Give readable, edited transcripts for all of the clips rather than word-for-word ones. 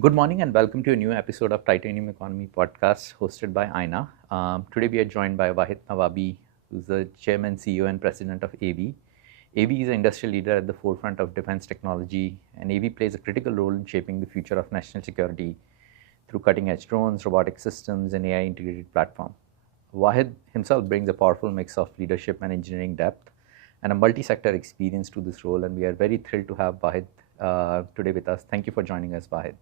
Good morning and welcome to a new episode of Titanium Economy podcast hosted by Ayna. Today we are joined by Wahid Nawabi, who's the Chairman, CEO and President of AV. AV is an industrial leader at the forefront of defense technology, and AV plays a critical role in shaping the future of national security through cutting-edge drones, robotic systems, and AI-integrated platform. Wahid himself brings a powerful mix of leadership and engineering depth and a multi-sector experience to this role, and we are very thrilled to have Wahid today with us. Thank you for joining us, Wahid.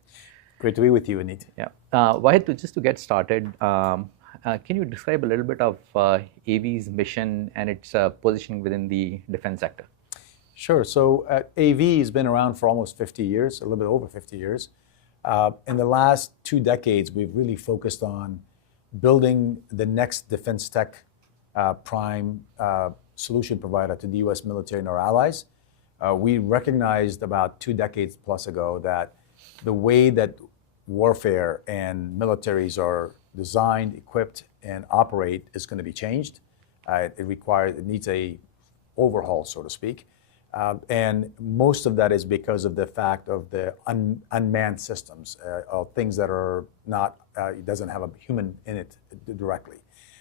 Great to be with you, Vineet. Yeah. Wahid, just to get started, can you describe a little bit of AV's mission and its positioning within the defense sector? Sure. So AV has been around for almost 50 years, a little bit over 50 years. In the last 2 decades, we've really focused on building the next defense tech prime solution provider to the U.S. military and our allies. We recognized about 2 decades plus ago that the way that warfare and militaries are designed, equipped, and operate is going to be changed. It needs a overhaul, so to speak. And most of that is because of the fact of the unmanned systems, of things that are not, it doesn't have a human in it directly.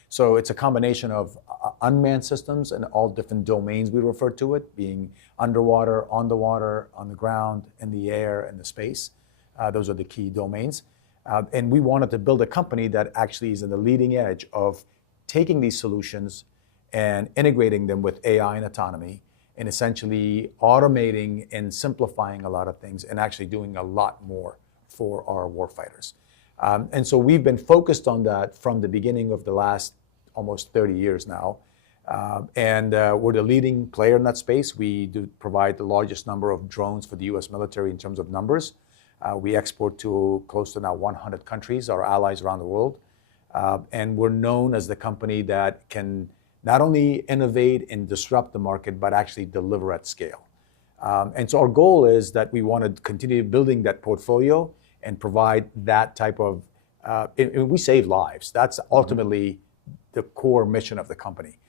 So it's a combination of unmanned systems and all different domains we refer to it, being underwater, on the water, on the ground, in the air, and the space. Those are the key domains. And we wanted to build a company that actually is in the leading edge of taking these solutions and integrating them with AI and autonomy, and essentially automating and simplifying a lot of things and actually doing a lot more for our warfighters. And so we've been focused on that from the beginning of the last almost 30 years now. And we're the leading player in that space. We do provide the largest number of drones for the US military in terms of numbers. We export to close to now 100 countries, our allies around the world. And we're known as the company that can not only innovate and disrupt the market, but actually deliver at scale. And so our goal is that we want to continue building that portfolio and provide that type of, we save lives. That's ultimately the core mission of the company.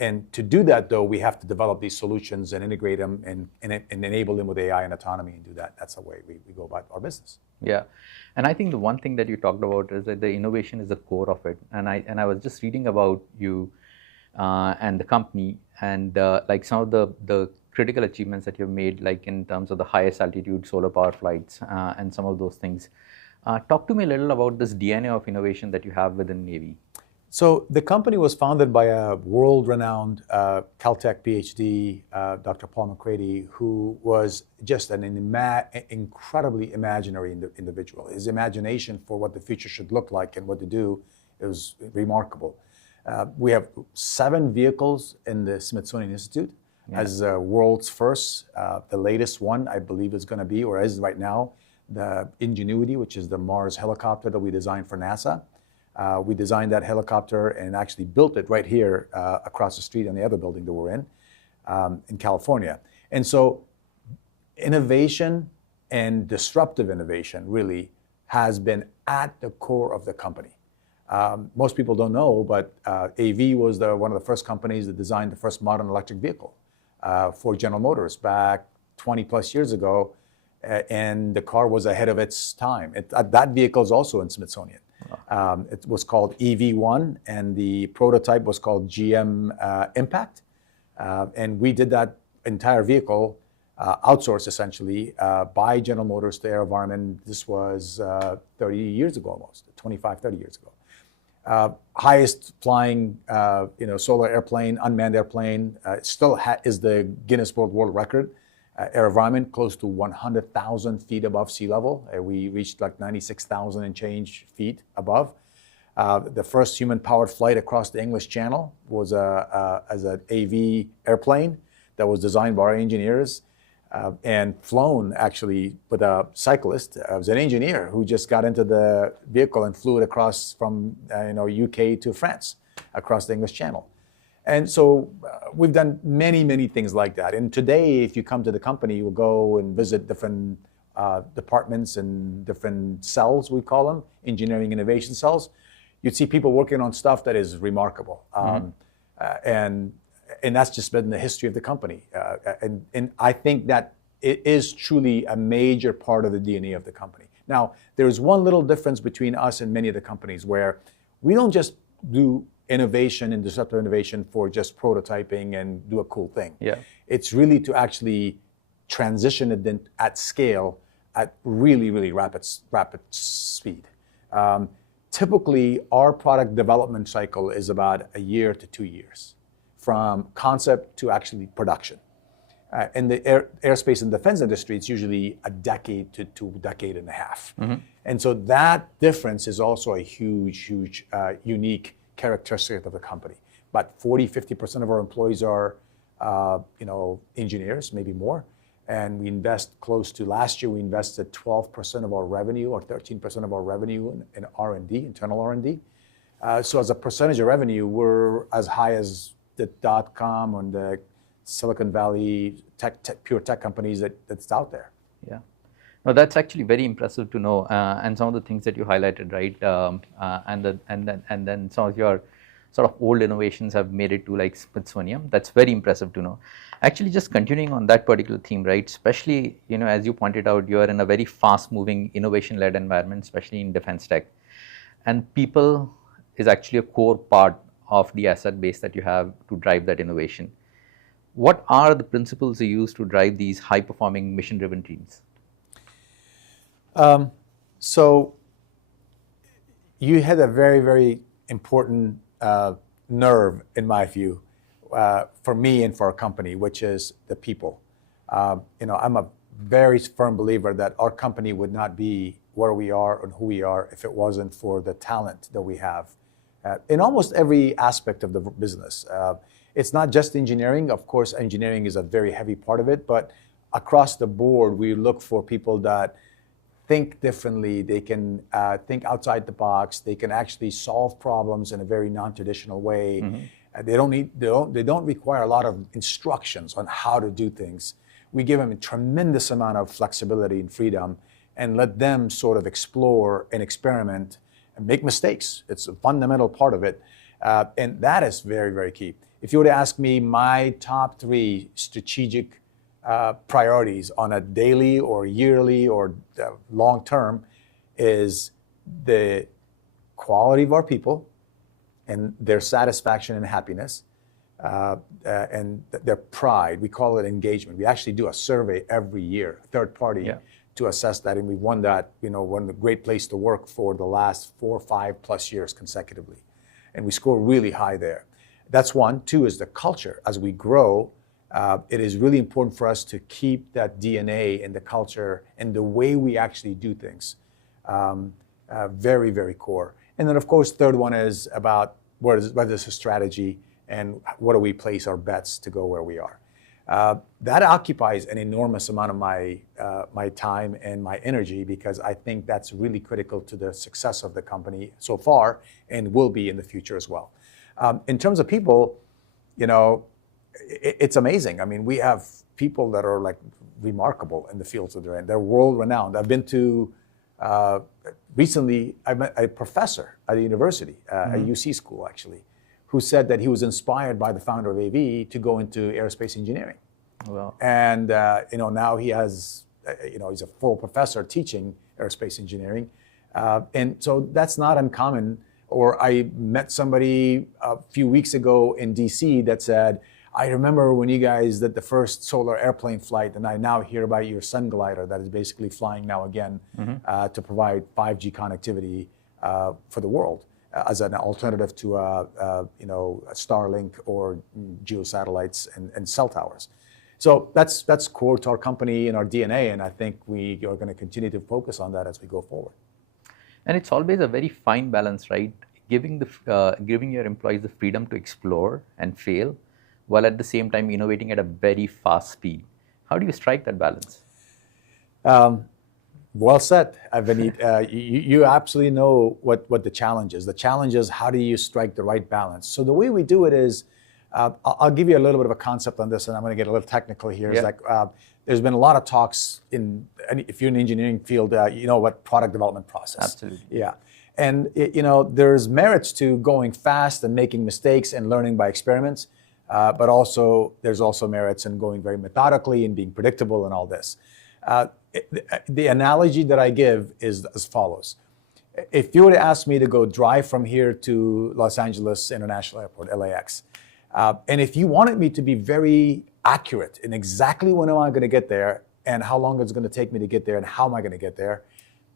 And to do that, though, we have to develop these solutions and integrate them and enable them with AI and autonomy and do that. That's the way we go about our business. Yeah. And I think the one thing that you talked about is that the innovation is the core of it. And I was just reading about you and the company and like some of the critical achievements that you've made, like in terms of the highest altitude solar power flights and some of those things. Talk to me a little about this DNA of innovation that you have within Navy. So the company was founded by a world-renowned Caltech PhD, Dr. Paul McCready, who was just an incredibly imaginary individual. His imagination for what the future should look like and what to do is remarkable. We have 7 vehicles in the Smithsonian Institute. Yeah. As the world's first. The latest one, I believe, is going to be, or is right now, the Ingenuity, which is the Mars helicopter that we designed for NASA. We designed that helicopter and actually built it right here across the street in the other building that we're in California. And so innovation and disruptive innovation really has been at the core of the company. Most people don't know, but AV was one of the first companies that designed the first modern electric vehicle for General Motors back 20 plus years ago. And the car was ahead of its time. That vehicle is also in Smithsonian. It was called EV1, and the prototype was called GM Impact. And we did that entire vehicle outsourced essentially by General Motors to AeroVironment. This was 30 years ago almost, 25, 30 years ago. Highest flying solar airplane, unmanned airplane, still is the Guinness World Record. AeroVironment close to 100,000 feet above sea level. We reached like 96,000 and change feet above. The first human-powered flight across the English Channel was as an AV airplane that was designed by our engineers and flown actually with a cyclist. It was an engineer who just got into the vehicle and flew it across from UK to France across the English Channel. And so we've done many, many things like that. And today, if you come to the company, you will go and visit different departments and different cells, we call them, engineering innovation cells. You'd see people working on stuff that is remarkable. And that's just been the history of the company. And I think that it is truly a major part of the DNA of the company. Now, there's one little difference between us and many of the companies where we don't just do innovation and disruptive innovation for just prototyping and do a cool thing. Yeah. It's really to actually transition it then at scale at really, really rapid speed. Typically, our product development cycle is about a year to 2 years, from concept to actually production. In the aerospace and defense industry, it's usually a decade to a decade and a half. And so that difference is also a huge, unique characteristic of the company. But 40-50% of our employees are engineers, maybe more. And we invest close to, last year we invested 12% of our revenue or 13% of our revenue in R&D, internal R&D. So as a percentage of revenue, we're as high as the .com and the Silicon Valley pure tech companies that's out there. Yeah. No, that's actually very impressive to know. And some of the things that you highlighted, right? And then some of your sort of old innovations have made it to like Smithsonian. That's very impressive to know. Actually, just continuing on that particular theme, right? Especially, as you pointed out, you are in a very fast-moving, innovation-led environment, especially in defense tech. And people is actually a core part of the asset base that you have to drive that innovation. What are the principles you use to drive these high-performing, mission-driven teams? So you had a very, very important nerve, in my view, for me and for our company, which is the people. I'm a very firm believer that our company would not be where we are and who we are if it wasn't for the talent that we have in almost every aspect of the business. It's not just engineering. Of course, engineering is a very heavy part of it, but across the board, we look for people that think differently. They can think outside the box. They can actually solve problems in a very non-traditional way. They don't require a lot of instructions on how to do things. We give them a tremendous amount of flexibility and freedom and let them sort of explore and experiment and make mistakes. It's a fundamental part of it. And that is very, very key. If you were to ask me my top 3 strategic priorities on a daily or yearly or long term, is the quality of our people and their satisfaction and happiness, and their pride. We call it engagement. We actually do a survey every year, third party, to assess that, and we won that, won the Great Place to Work for the last 4 or 5 plus years consecutively, and we score really high there. That's one. 2 is the culture. As we grow, it is really important for us to keep that DNA and the culture and the way we actually do things very, very core. And then, of course, third one is about what is the strategy and what do we place our bets to go where we are. That occupies an enormous amount of my time and my energy, because I think that's really critical to the success of the company so far and will be in the future as well. In terms of people, it's amazing. I mean, we have people that are like remarkable in the fields that they're in. They're world renowned. I've been to, recently, I met a professor at a university, a UC school actually, who said that he was inspired by the founder of AV to go into aerospace engineering. Wow. And, now he has, he's a full professor teaching aerospace engineering. And so that's not uncommon. Or I met somebody a few weeks ago in DC that said, I remember when you guys did the first solar airplane flight, and I now hear about your sun glider that is basically flying now again to provide 5G connectivity for the world as an alternative to Starlink or geosatellites and cell towers. So that's core to our company and our DNA, and I think we are going to continue to focus on that as we go forward. And it's always a very fine balance, right? Giving your employees the freedom to explore and fail, while at the same time innovating at a very fast speed. How do you strike that balance? Well said, Vineet. You absolutely know what the challenge is. The challenge is, how do you strike the right balance? So the way we do it is, I'll give you a little bit of a concept on this, and I'm going to get a little technical here. Yeah. It's like, there's been a lot of talks if you're in the engineering field, what product development process. Absolutely. Yeah. And there's merits to going fast and making mistakes and learning by experiments, but there's also merits in going very methodically and being predictable and all this. the analogy that I give is as follows. If you were to ask me to go drive from here to Los Angeles International Airport, LAX, and if you wanted me to be very accurate in exactly when am I going to get there and how long it's going to take me to get there and how am I going to get there,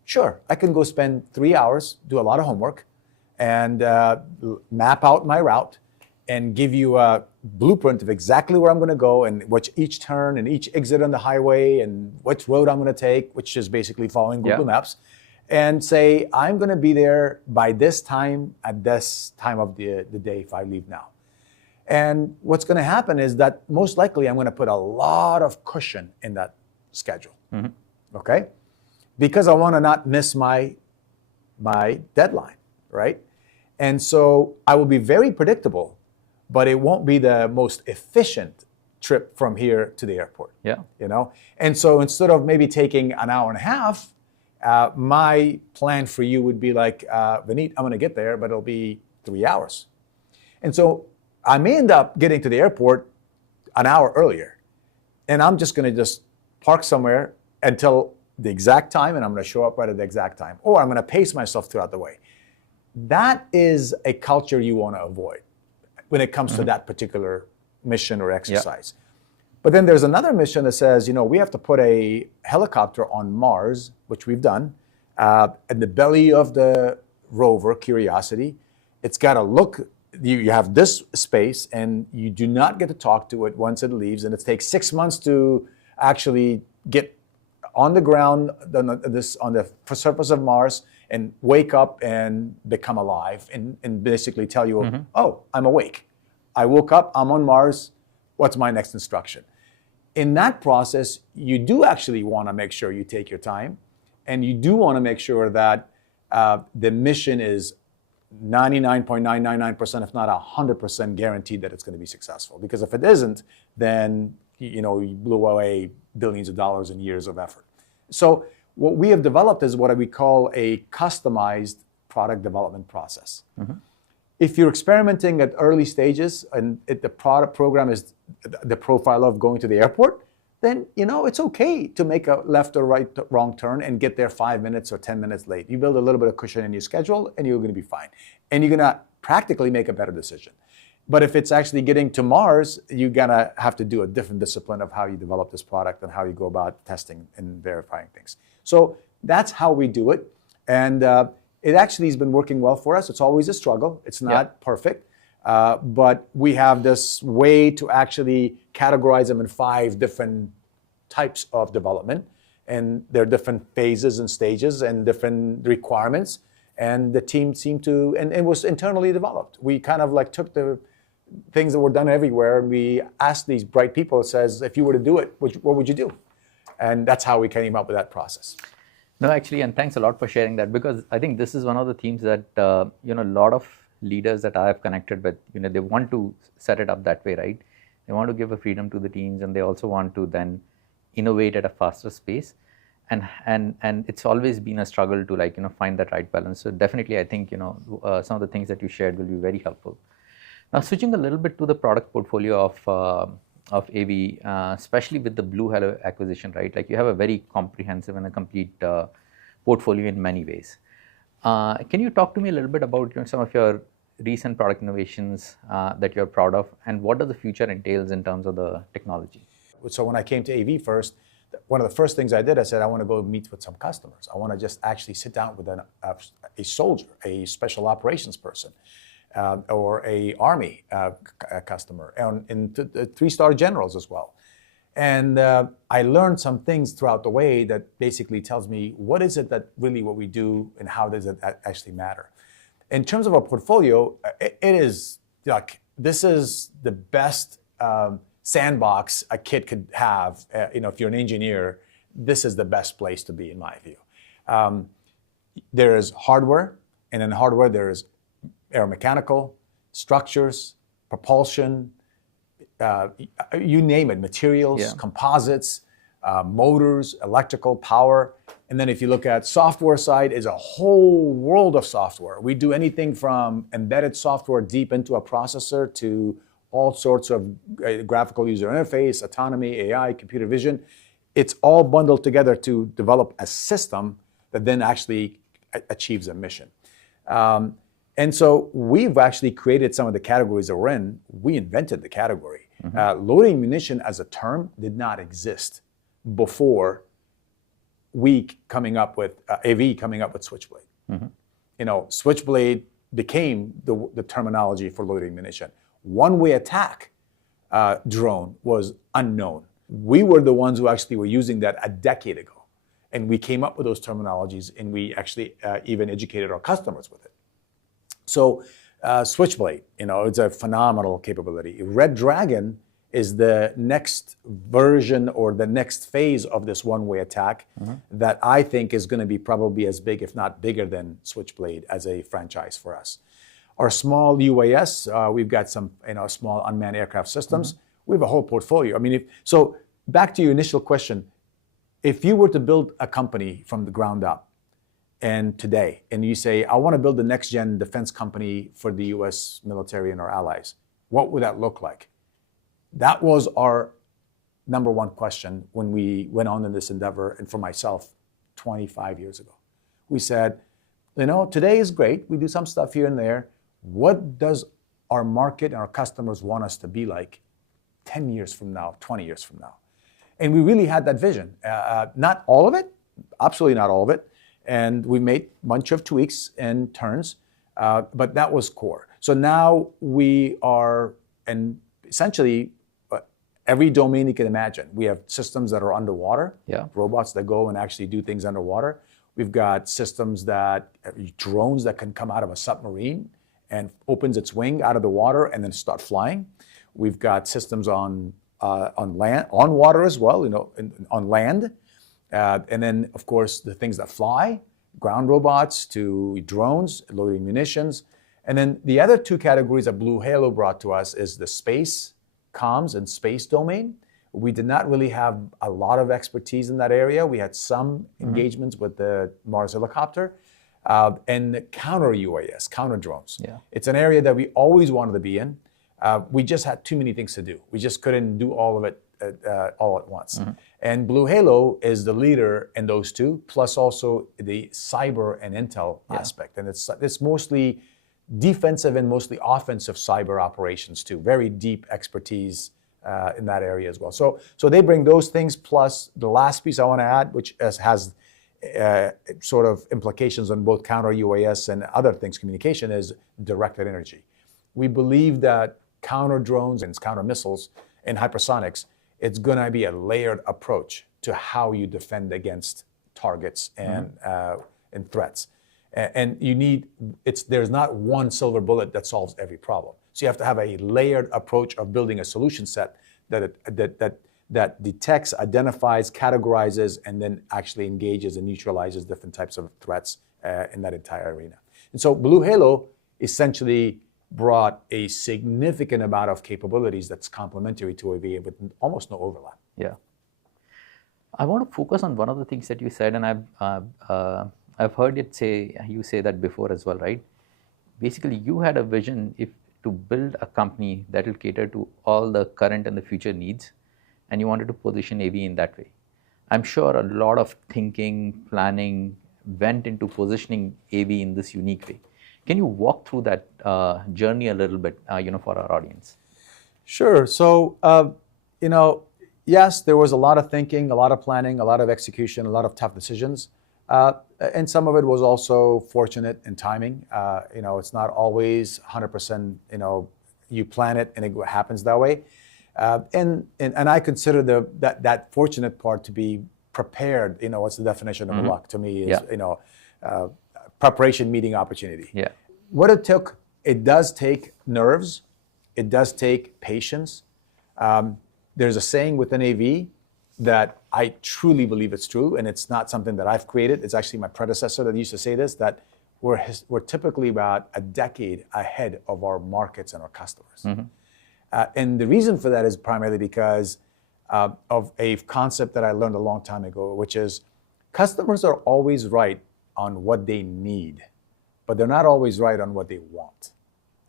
sure, I can go spend 3 hours, do a lot of homework, and map out my route and give you a blueprint of exactly where I'm going to go and which each turn and each exit on the highway and which road I'm going to take, which is basically following Google Maps, and say, I'm going to be there by this time at this time of the day if I leave now. And what's going to happen is that most likely I'm going to put a lot of cushion in that schedule, okay? Because I want to not miss my deadline, right? And so I will be very predictable, but it won't be the most efficient trip from here to the airport. Yeah. You know? And so instead of maybe taking an hour and a half, my plan for you would be like, Vineet, I'm going to get there, but it'll be 3 hours. And so I may end up getting to the airport an hour earlier. And I'm just going to just park somewhere until the exact time, and I'm going to show up right at the exact time. Or I'm going to pace myself throughout the way. That is a culture you want to avoid when it comes to that particular mission or exercise. But then there's another mission that says, you know, we have to put a helicopter on Mars, which we've done, in the belly of the rover, Curiosity. It's got to look, you have this space, and you do not get to talk to it once it leaves, and it takes 6 months to actually get on the ground, on the surface of Mars, and wake up and become alive and basically tell you, oh, I'm awake. I woke up, I'm on Mars, what's my next instruction? In that process, you do actually want to make sure you take your time, and you do want to make sure that the mission is 99.999%, if not 100% guaranteed that it's going to be successful. Because if it isn't, then you blew away billions of dollars and years of effort. So what we have developed is what we call a customized product development process. If you're experimenting at early stages and the product program is the profile of going to the airport, then it's okay to make a left or right wrong turn and get there 5 minutes or 10 minutes late. You build a little bit of cushion in your schedule and you're going to be fine. And you're going to practically make a better decision. But if it's actually getting to Mars, you're going to have to do a different discipline of how you develop this product and how you go about testing and verifying things. So that's how we do it. And it actually has been working well for us. It's always a struggle. It's not perfect. But we have this way to actually categorize them in 5 different types of development. And there are different phases and stages and different requirements. And the team seemed to, and it was internally developed. We kind of like took the things that were done everywhere, and we asked these bright people, it says, if you were to do it, what would you do? And that's how we came up with that process. No, actually, and thanks a lot for sharing that, because I think this is one of the themes that, a lot of leaders that I have connected with, they want to set it up that way, right? They want to give a freedom to the teams, and they also want to then innovate at a faster pace. And it's always been a struggle to find that right balance. So definitely, I think, some of the things that you shared will be very helpful. Now, switching a little bit to the product portfolio of AV, especially with the Blue Hello acquisition, right? Like you have a very comprehensive and a complete portfolio in many ways. Can you talk to me a little bit about some of your recent product innovations that you're proud of, and what does the future entails in terms of the technology? So when I came to AV first, one of the first things I did, I said, I want to go meet with some customers. I want to just actually sit down with a soldier, a special operations person, or a Army customer, and 3-star generals as well. And I learned some things throughout the way that basically tells me what is it that really what we do and how does it actually matter. In terms of our portfolio, it is like, this is the best sandbox a kid could have. If you're an engineer, this is the best place to be in my view. There is hardware, and in hardware there is aeromechanical, structures, propulsion, you name it, materials, composites, motors, electrical power. And then if you look at software side, is a whole world of software. We do anything from embedded software deep into a processor to all sorts of graphical user interface, autonomy, AI, computer vision. it's all bundled together to develop a system that then actually achieves a mission. And so we've actually created some of the categories that we're in. We invented the category. Loitering munition as a term did not exist before we coming up with AV coming up with Switchblade. Switchblade became the terminology for loitering munition. One-way attack drone was unknown. We were the ones who actually were using that a decade ago. And we came up with those terminologies, and we actually even educated our customers with it. So Switchblade, it's a phenomenal capability. Red Dragon is the next version or the next phase of this one-way attack that I think is going to be probably as big, if not bigger than Switchblade as a franchise for us. Our small UAS, we've got some small unmanned aircraft systems. We have a whole portfolio. I mean, so back to your initial question, if you were to build a company from the ground up, and today, and you say, I want to build the next gen defense company for the US military and our allies, what would that look like? That was our number one question when we went on in this endeavor, and for myself, 25 years ago. We said, today is great. We do some stuff here and there. What does our market and our customers want us to be like 10 years from now, 20 years from now? And we really had that vision. Not all of it, absolutely not all of it. And we made a bunch of tweaks and turns, but that was core. So now we are, and essentially every domain you can imagine. We have systems that are underwater, robots that go and actually do things underwater. We've got systems drones that can come out of a submarine and opens its wing out of the water and then start flying. We've got systems on land, on water as well, on land. And then, of course, the things that fly, ground robots to drones, loitering munitions. And then the other two categories that Blue Halo brought to us is the space comms and space domain. We did not really have a lot of expertise in that area. We had some engagements with the Mars helicopter and counter UAS, counter drones. It's an area that we always wanted to be in. We just had too many things to do. We just couldn't do all of it all at once. And Blue Halo is the leader in those two, plus also the cyber and intel aspect. And it's mostly defensive and mostly offensive cyber operations too. Very deep expertise in that area as well. So they bring those things, plus the last piece I want to add, which has sort of implications on both counter UAS and other things, communication, is directed energy. We believe that counter drones and counter missiles and hypersonics, it's going to be a layered approach to how you defend against targets and threats. And there's not one silver bullet that solves every problem. So you have to have a layered approach of building a solution set that detects, identifies, categorizes, and then actually engages and neutralizes different types of threats in that entire arena. And so Blue Halo essentially brought a significant amount of capabilities that's complementary to AV with almost no overlap. Yeah. I want to focus on one of the things that you said, and I've heard you say that before as well, right? Basically, you had a vision to build a company that will cater to all the current and the future needs, and you wanted to position AV in that way. I'm sure a lot of thinking, planning went into positioning AV in this unique way. Can you walk through that journey a little bit, for our audience? Sure. So, yes, there was a lot of thinking, a lot of planning, a lot of execution, a lot of tough decisions. And some of it was also fortunate in timing. It's not always 100%, you plan it and it happens that way. And I consider that fortunate part to be prepared. What's the definition of luck to me is, preparation meeting opportunity. Yeah. What it took, it does take nerves. It does take patience. There's a saying within AV that I truly believe it's true, and it's not something that I've created. It's actually my predecessor that used to say this, that we're typically about a decade ahead of our markets and our customers. And the reason for that is primarily because of a concept that I learned a long time ago, which is customers are always right on what they need, but they're not always right on what they want.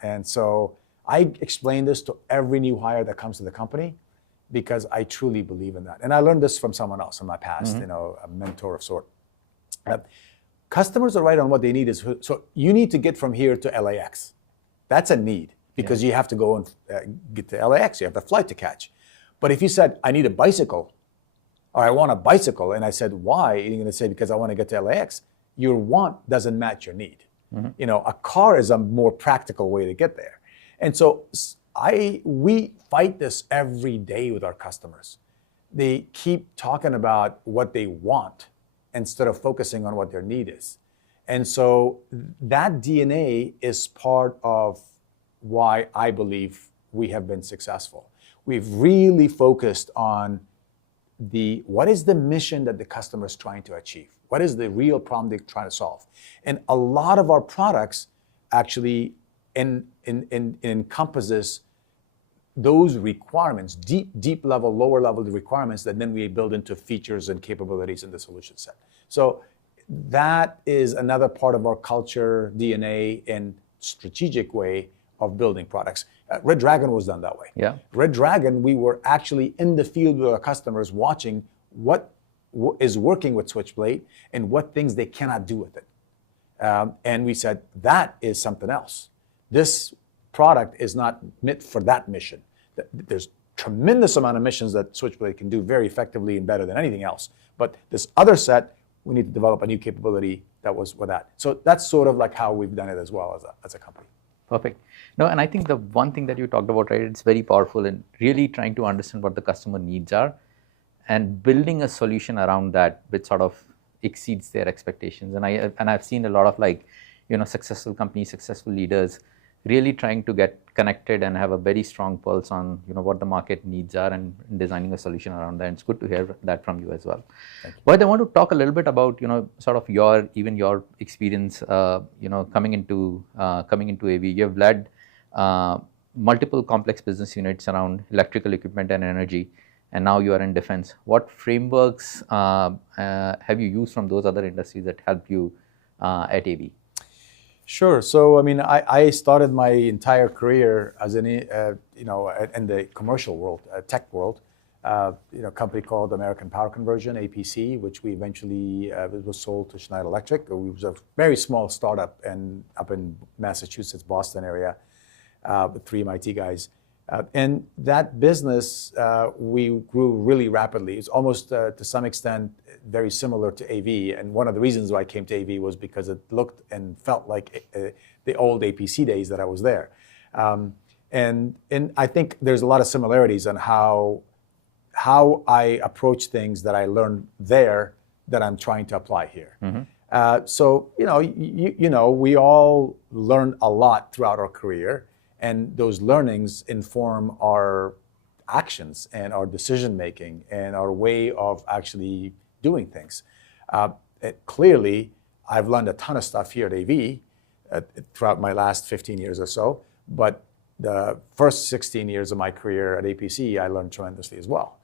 And so I explain this to every new hire that comes to the company. because I truly believe in that. And I learned this from someone else in my past, a mentor of sort. Customers are right on what they need is, so you need to get from here to LAX. That's a need because you have to go and get to LAX. You have a flight to catch. But if you said, I need a bicycle, or I want a bicycle, and I said, why? You're going to say, because I want to get to LAX. Your want doesn't match your need. A car is a more practical way to get there. And so we fight this every day with our customers. They keep talking about what they want instead of focusing on what their need is. And so that DNA is part of why I believe we have been successful. We've really focused on what is the mission that the customer is trying to achieve? What is the real problem they're trying to solve? And a lot of our products actually encompasses those requirements, deep level, lower level requirements that then we build into features and capabilities in the solution set. So that is another part of our culture, DNA, and strategic way of building products. Red Dragon was done that way. Yeah. Red Dragon, we were actually in the field with our customers watching what is working with Switchblade and what things they cannot do with it. And we said, that is something else. This product is not meant for that mission. There's tremendous amount of missions that Switchblade can do very effectively and better than anything else. But this other set, we need to develop a new capability that was with that. So that's sort of like how we've done it as well as a company. Perfect. No, and I think the one thing that you talked about, right, it's very powerful in really trying to understand what the customer needs are and building a solution around that which sort of exceeds their expectations. And I've seen a lot of successful companies, successful leaders really trying to get connected and have a very strong pulse on what the market needs are and designing a solution around that. And it's good to hear that from you as well. But I want to talk a little bit about sort of your experience coming into AV. You have led multiple complex business units around electrical equipment and energy, and now you are in defense. What frameworks have you used from those other industries that helped you at AV? Sure. So, I started my entire career as in the commercial world, tech world, a company called American Power Conversion, APC, which we eventually was sold to Schneider Electric. It was a very small startup up in Massachusetts, Boston area, with 3 MIT guys. And that business, we grew really rapidly. It's almost, to some extent, very similar to AV. And one of the reasons why I came to AV was because it looked and felt like the old APC days that I was there. And I think there's a lot of similarities on how I approach things that I learned there that I'm trying to apply here. So, we all learn a lot throughout our career. And those learnings inform our actions and our decision making and our way of actually doing things. Clearly, I've learned a ton of stuff here at AV throughout my last 15 years or so, but the first 16 years of my career at APC, I learned tremendously as well.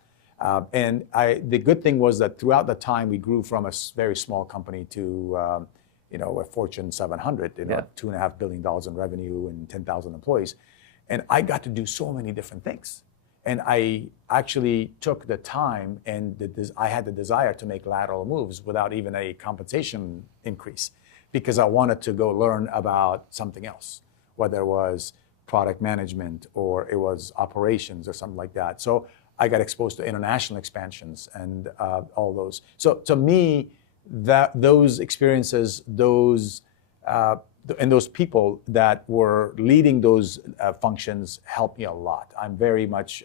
And the good thing was that throughout the time, we grew from a very small company to a Fortune 700, $2.5 billion in revenue and 10,000 employees. And I got to do so many different things. And I actually took the time and I had the desire to make lateral moves without even a compensation increase because I wanted to go learn about something else, whether it was product management or it was operations or something like that. So I got exposed to international expansions and all those. So to me, those experiences, and those people that were leading those functions helped me a lot. I'm very much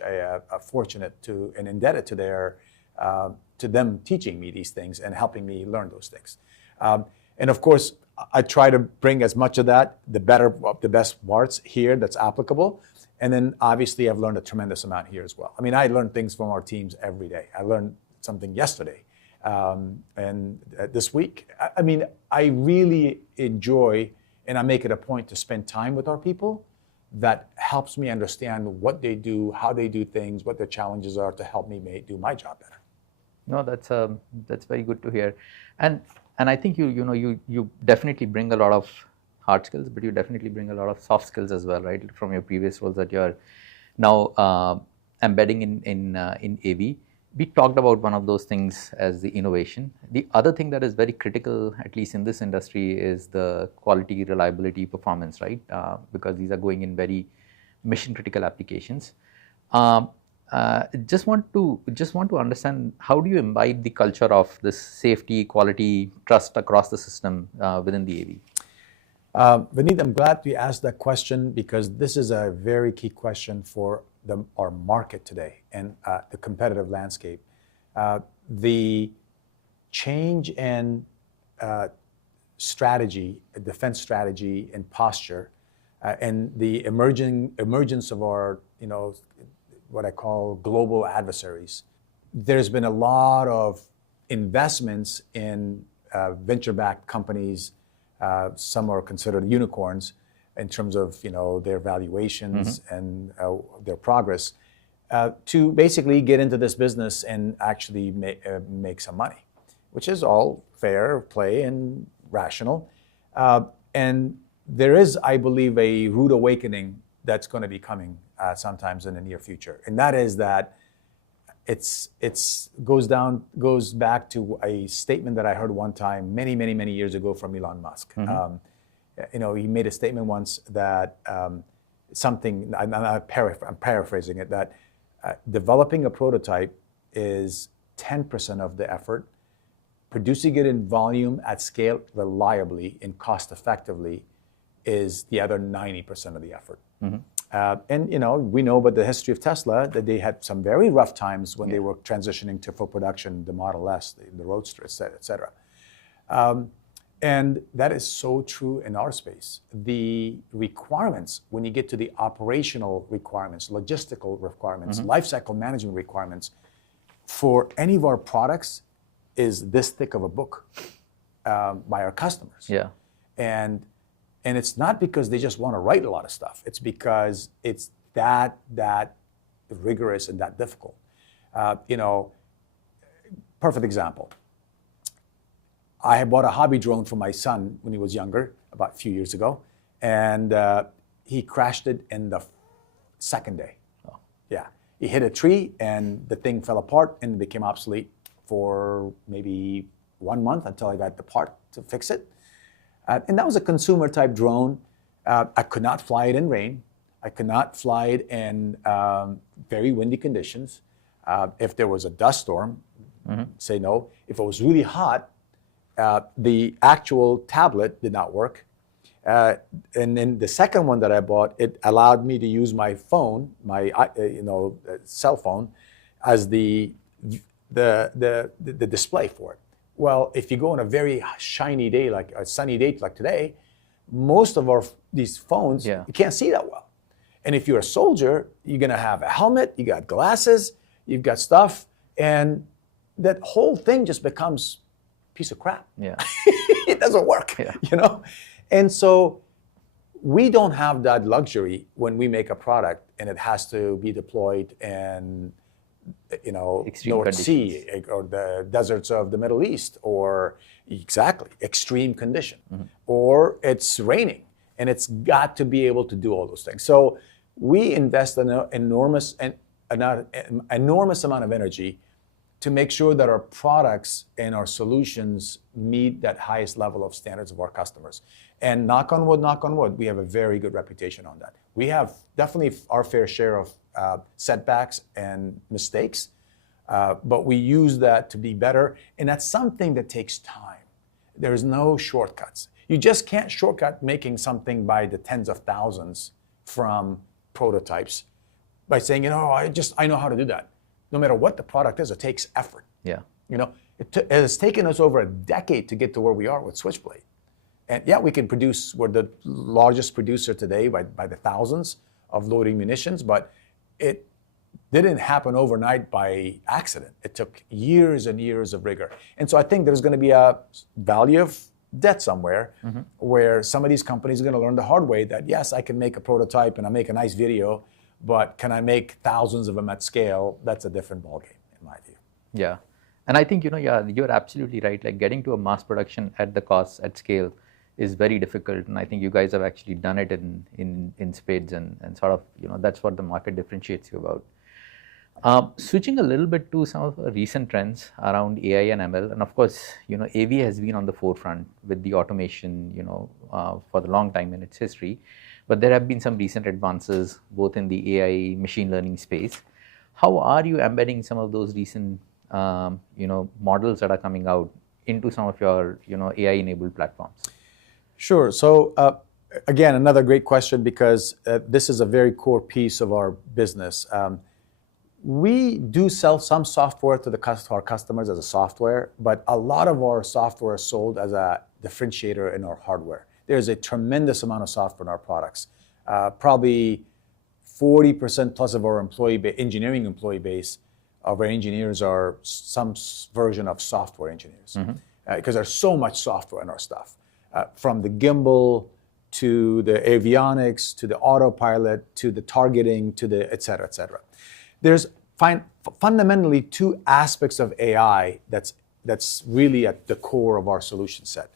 fortunate and indebted to them teaching me these things and helping me learn those things. And of course, I try to bring as much of that, the best parts here that's applicable. And then obviously I've learned a tremendous amount here as well. I learn things from our teams every day. I learned something yesterday. And this week, I really enjoy, and I make it a point to spend time with our people. That helps me understand what they do, how they do things, what their challenges are to help me do my job better. No, that's very good to hear, and I think you definitely bring a lot of hard skills, but you definitely bring a lot of soft skills as well, right? From your previous roles that you're now embedding in AV. We talked about one of those things as the innovation. The other thing that is very critical, at least in this industry, is the quality, reliability, performance, right? Because these are going in very mission critical applications. Just want to understand, how do you imbibe the culture of this safety, quality, trust across the system within the AV? Vineet, I'm glad you asked that question, because this is a very key question for our market today and the competitive landscape. The change in strategy, defense strategy and posture, and the emergence of our, what I call global adversaries. There's been a lot of investments in venture-backed companies. Some are considered unicorns in terms of their valuations and their progress, to basically get into this business and actually make some money, which is all fair play and rational. And there is, I believe, a rude awakening that's going to be coming sometimes in the near future, and that is that goes back to a statement that I heard one time many years ago from Elon Musk. He made a statement once that something, I'm paraphrasing it, that developing a prototype is 10% of the effort. Producing it in volume at scale reliably and cost effectively is the other 90% of the effort. And we know about the history of Tesla, that they had some very rough times when they were transitioning to full production, the Model S, the Roadster, et cetera. And that is so true in our space. The requirements, when you get to the operational requirements, logistical requirements, lifecycle management requirements for any of our products is this thick of a book by our customers. Yeah. And it's not because they just want to write a lot of stuff. It's because it's that rigorous and that difficult. Perfect example. I had bought a hobby drone for my son when he was younger, about a few years ago, and he crashed it in the second day. Oh. Yeah, he hit a tree and the thing fell apart and became obsolete for maybe 1 month until I got the part to fix it. And that was a consumer type drone. I could not fly it in rain. I could not fly it in very windy conditions. If there was a dust storm, say no. If it was really hot, the actual tablet did not work. And then the second one that I bought, it allowed me to use my phone, my cell phone, as the display for it. Well, if you go on a very shiny day, like a sunny day like today, most of these phones, you can't see that well. And if you're a soldier, you're going to have a helmet, you got glasses, you've got stuff, and that whole thing just becomes a piece of crap. Yeah. It doesn't work, And so we don't have that luxury when we make a product and it has to be deployed in North Sea or the deserts of the Middle East, or extreme condition, or it's raining, and it's got to be able to do all those things. So we invest an enormous amount of energy to make sure that our products and our solutions meet that highest level of standards of our customers. And knock on wood, we have a very good reputation on that. We have definitely our fair share of setbacks and mistakes, but we use that to be better. And that's something that takes time. There's no shortcuts. You just can't shortcut making something by the tens of thousands from prototypes by saying, I know how to do that. No matter what the product is, it takes effort. Yeah. It has taken us over a decade to get to where we are with Switchblade. And we can produce, we're the largest producer today by the thousands of loitering munitions, but it didn't happen overnight by accident. It took years and years of rigor. And so I think there's going to be a valley of death somewhere where some of these companies are going to learn the hard way that, yes, I can make a prototype and I make a nice video, but can I make thousands of them at scale? That's a different ballgame, in my view. Yeah. And I think, you're absolutely right. Like, getting to a mass production at the cost, at scale, is very difficult. And I think you guys have actually done it in spades, and sort of, that's what the market differentiates you about. Switching a little bit to some of the recent trends around AI and ML, and of course, AV has been on the forefront with the automation, for the long time in its history. But there have been some recent advances both in the AI machine learning space. How are you embedding some of those recent, models that are coming out into some of your, AI-enabled platforms? Sure. So again, another great question, because this is a very core piece of our business. We do sell some software to our customers as a software, but a lot of our software is sold as a differentiator in our hardware. There's a tremendous amount of software in our products. Probably 40% plus of our engineering employee base of our engineers are some version of software engineers, because there's so much software in our stuff, from the gimbal to the avionics to the autopilot to the targeting to the et cetera, et cetera. There's fundamentally two aspects of AI that's really at the core of our solution set.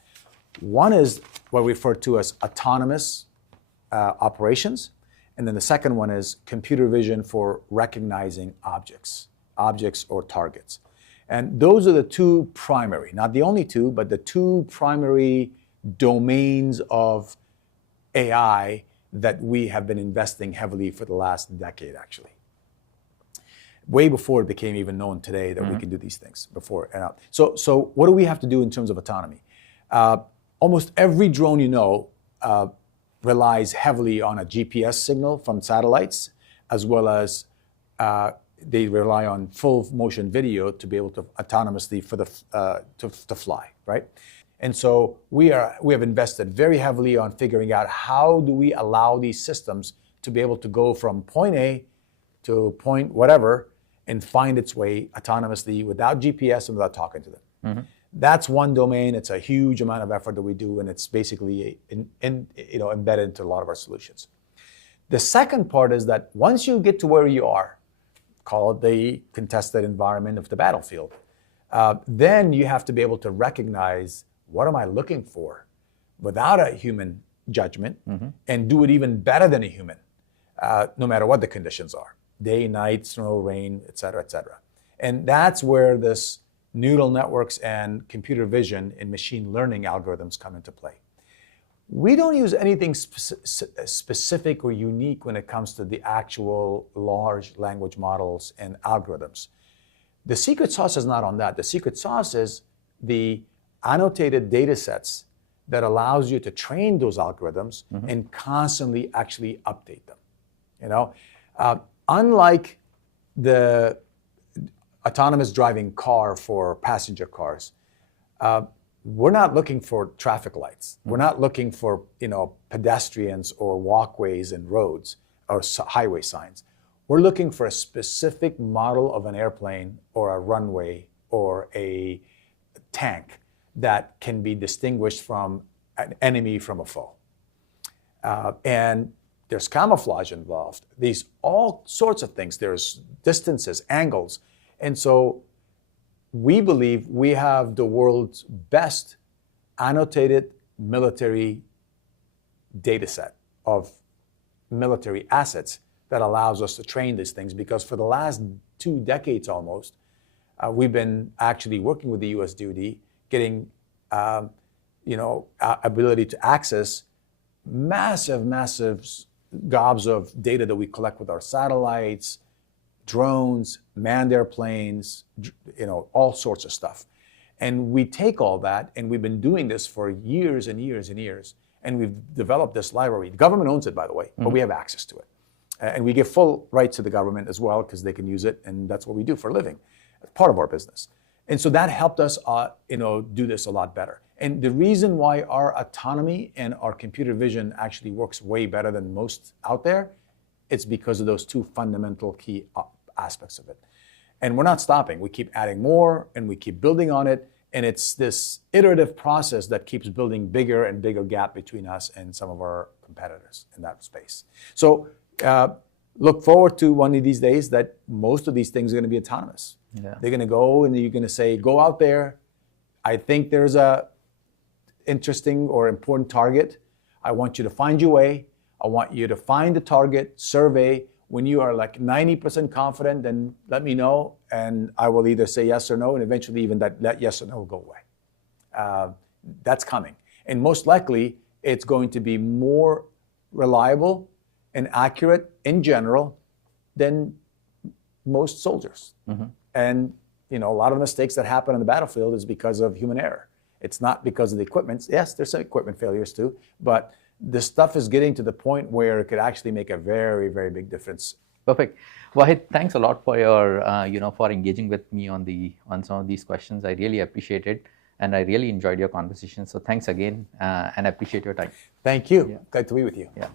One is what we refer to as autonomous operations, and then the second one is computer vision for recognizing objects or targets. And those are the two primary, not the only two, but the two primary domains of AI that we have been investing heavily for the last decade, actually. Way before it became even known today that we can do these things before. So what do we have to do in terms of autonomy? Almost every drone relies heavily on a GPS signal from satellites, as well as they rely on full motion video to be able to autonomously to fly, right? And so we have invested very heavily on figuring out how do we allow these systems to be able to go from point A to point whatever and find its way autonomously without GPS and without talking to them. That's one domain. It's a huge amount of effort that we do, and it's basically embedded into a lot of our solutions. The second part is that once you get to where you are, call it the contested environment of the battlefield, then you have to be able to recognize, what am I looking for without a human judgment, and do it even better than a human, no matter what the conditions are. Day, night, snow, rain, et cetera, et cetera. And that's where this neural networks and computer vision and machine learning algorithms come into play. We don't use anything specific or unique when it comes to the actual large language models and algorithms. The secret sauce is not on that. The secret sauce is the annotated data sets that allows you to train those algorithms and constantly actually update them. Unlike the autonomous driving car for passenger cars, we're not looking for traffic lights. We're not looking for pedestrians or walkways and roads or highway signs. We're looking for a specific model of an airplane or a runway or a tank that can be distinguished from an enemy from a foe. And there's camouflage involved. These all sorts of things. There's distances, angles. And so we believe we have the world's best annotated military data set of military assets that allows us to train these things, because for the last 2 decades almost, we've been actually working with the US DoD, getting ability to access massive gobs of data that we collect with our satellites, drones, manned airplanes, all sorts of stuff. And we take all that, and we've been doing this for years and years and years, and we've developed this library. The government owns it, by the way, but we have access to it. And we give full rights to the government as well, because they can use it, and that's what we do for a living. It's part of our business. And so that helped us do this a lot better. And the reason why our autonomy and our computer vision actually works way better than most out there, it's because of those two fundamental key aspects of it. And we're not stopping. We keep adding more, and we keep building on it. And it's this iterative process that keeps building bigger and bigger gap between us and some of our competitors in that space. So look forward to one of these days that most of these things are going to be autonomous. Yeah. They're going to go, and you're going to say, go out there. I think there's a interesting or important target. I want you to find your way. I want you to find the target, survey. when you are like 90% confident, then let me know, and I will either say yes or no, and eventually even that yes or no will go away. That's coming. And most likely, it's going to be more reliable and accurate in general than most soldiers. And a lot of mistakes that happen on the battlefield is because of human error. It's not because of the equipment. Yes, there's some equipment failures too, but this stuff is getting to the point where it could actually make a very, very big difference. Perfect. Wahid, thanks a lot for your, for engaging with me on some of these questions. I really appreciate it, and I really enjoyed your conversation. So thanks again, and I appreciate your time. Thank you. Yeah. Glad to be with you. Yeah.